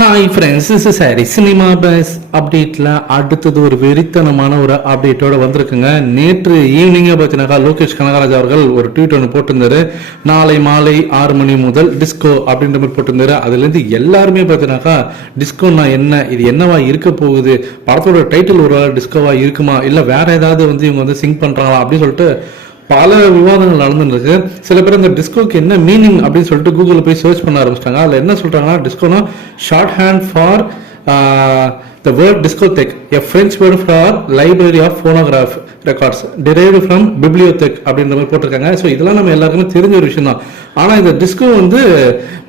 Hi friends, this is Harry. Cinema base அப்டேட்டில் அடுத்தது ஒரு வெறித்தனமான ஒரு அப்டேட்டோட வந்திருக்குங்க. நேற்று ஈவினிங்கே பார்த்தீங்கன்னாக்கா லோகேஷ் கனகராஜ் அவர்கள் ஒரு ட்வீட் ஒன்று போட்டிருந்தாரு. நாளை மாலை 6 மணி முதல் டிஸ்கோ அப்படின்ற மாதிரி போட்டிருந்தாரு. அதுலேருந்து எல்லாருமே பார்த்தீங்கன்னாக்கா டிஸ்கோன்னா என்ன, இது என்னவா இருக்க போகுது, படத்தோட டைட்டில் ஒரு டிஸ்கோவா இருக்குமா, இல்லை வேற ஏதாவது இவங்க சிங்க் பண்ணுறாங்களா அப்படின்னு சொல்லிட்டு பல விவாதங்கள் நடந்துருக்கு. சில பேர் அந்த டிஸ்கோக்கு என்ன மீனிங் அப்படின்னு சொல்லிட்டு கூகுளில் போய் சர்ச் பண்ண ஆரம்பிச்சிட்டாங்க. அதில் என்ன சொல்றாங்கன்னா, டிஸ்கோனா short hand for the word discotheque, a French word for library of phonograph records derived from bibliothèque அப்படின்ற மாதிரி போட்டிருக்காங்க. ஸோ இதெல்லாம் நம்ம எல்லாருக்குமே தெரிஞ்ச ஒரு விஷயம் தான். ஆனால் இந்த டிஸ்கோ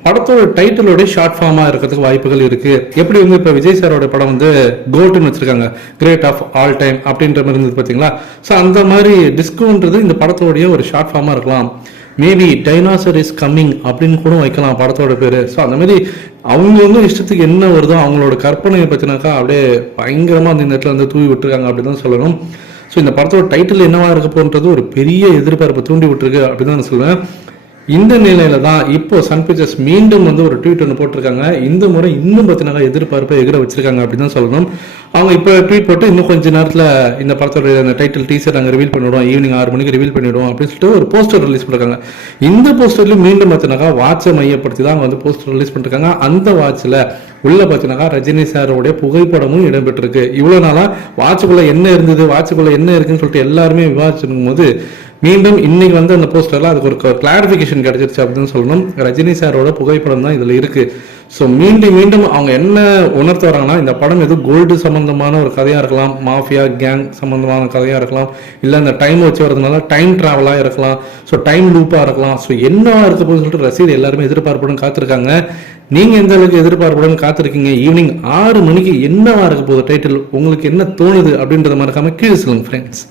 படத்தோட டைட்டிலோட ஷார்ட் ஃபார்மா இருக்கிறதுக்கு வாய்ப்புகள் இருக்கு. எப்படி இப்போ விஜய் சாரோட படம் கோல்டுன்னு வச்சிருக்காங்க, கிரேட் ஆஃப் ஆல் டைம் அப்படின்ற மாதிரி இருந்தது பார்த்தீங்களா. ஸோ அந்த மாதிரி டிஸ்கோன்றது இந்த படத்தோடைய ஒரு ஷார்ட் ஃபார்மா இருக்கலாம். மேபி டைனாசர் இஸ் கம்மிங் அப்படின்னு கூட வைக்கலாம் படத்தோட பேரு. ஸோ அந்த மாதிரி அவங்க இஷ்டத்துக்கு என்ன வருதோ அவங்களோட கற்பனையை பற்றினாக்கா அப்படியே பயங்கரமாக இந்த இடத்துல தூவி விட்டுருக்காங்க அப்படின்னு தான் சொல்லணும். ஸோ இந்த படத்தோட டைட்டில் என்னவா இருக்க போன்றது ஒரு பெரிய எதிர்பார்ப்பு தூண்டி விட்டுருக்கு அப்படின்னு தான் நான் சொல்லுவேன். இந்த நிலையில தான் இப்போ சன் பிக்சர்ஸ் மீண்டும் ஒரு ட்வீட் ஒன்று போட்டிருக்காங்க. இந்த முறை இன்னும் பார்த்தீங்கன்னா எதிர்பார்ப்பை எகிர வச்சிருக்காங்க அப்படின்னு தான் சொல்லணும். அவங்க இப்போ ட்வீட் போட்டு இன்னும் கொஞ்ச நேரத்தில் இந்த படத்தோட அந்த டைட்டில் டீசர் நாங்கள் ரிவீல் பண்ணிவிடுவோம், ஈவினிங் 6 மணிக்கு ரிவீல் பண்ணிவிடுவோம் அப்படின்னு சொல்லிட்டு ஒரு போஸ்டர் ரிலீஸ் பண்ணிருக்காங்க. இந்த போஸ்டர்லையும் மீண்டும் பார்த்தீங்கன்னா வாட்சை மையப்படுத்தி தான் அவங்க போஸ்டர் ரிலீஸ் பண்ணிருக்காங்க. அந்த வாட்சில் உள்ள பார்த்தீங்கன்னா ரஜினி சாரோடைய புகைப்படமும் இடம்பெற்றிருக்கு. இவ்வளோ நாளாக வாட்சுக்குள்ள என்ன இருந்தது, வாட்சுக்குள்ள என்ன இருக்குன்னு சொல்லிட்டு எல்லாருமே விவாதிச்சிருக்கும் போது மீண்டும் இன்னைக்கு அந்த போஸ்டர்ல அதுக்கு ஒரு கிளாரிபிகேஷன் கிடைச்சிருச்சு அப்படின்னு சொல்லணும். ரஜினி சாரோட புகைப்படம் தான் இதுல இருக்கு. ஸோ மீண்டும் அவங்க என்ன உணர்த்து வராங்கன்னா, இந்த படம் எதுவும் கோல்டு சம்பந்தமான ஒரு கதையா இருக்கலாம், மாஃபியா கேங் சம்பந்தமான கதையா இருக்கலாம், இல்லை இந்த டைம் வச்சு வரதுனால டைம் டிராவலா இருக்கலாம், ஸோ டைம் லூப்பா இருக்கலாம். ஸோ என்னவா இருக்க போகுதுன்னு சொல்லிட்டு ரசிகர் எல்லாருமே எதிர்பார்ப்புடன் காத்திருக்காங்க. நீங்க எந்த அளவுக்கு எதிர்பார்ப்புடன் காத்திருக்கீங்க? ஈவினிங் 6 மணிக்கு என்னவா இருக்க போகுது டைட்டில், உங்களுக்கு என்ன தோணுது அப்படின்றத மறக்காம கீழே சொல்லுங்க ஃப்ரெண்ட்ஸ்.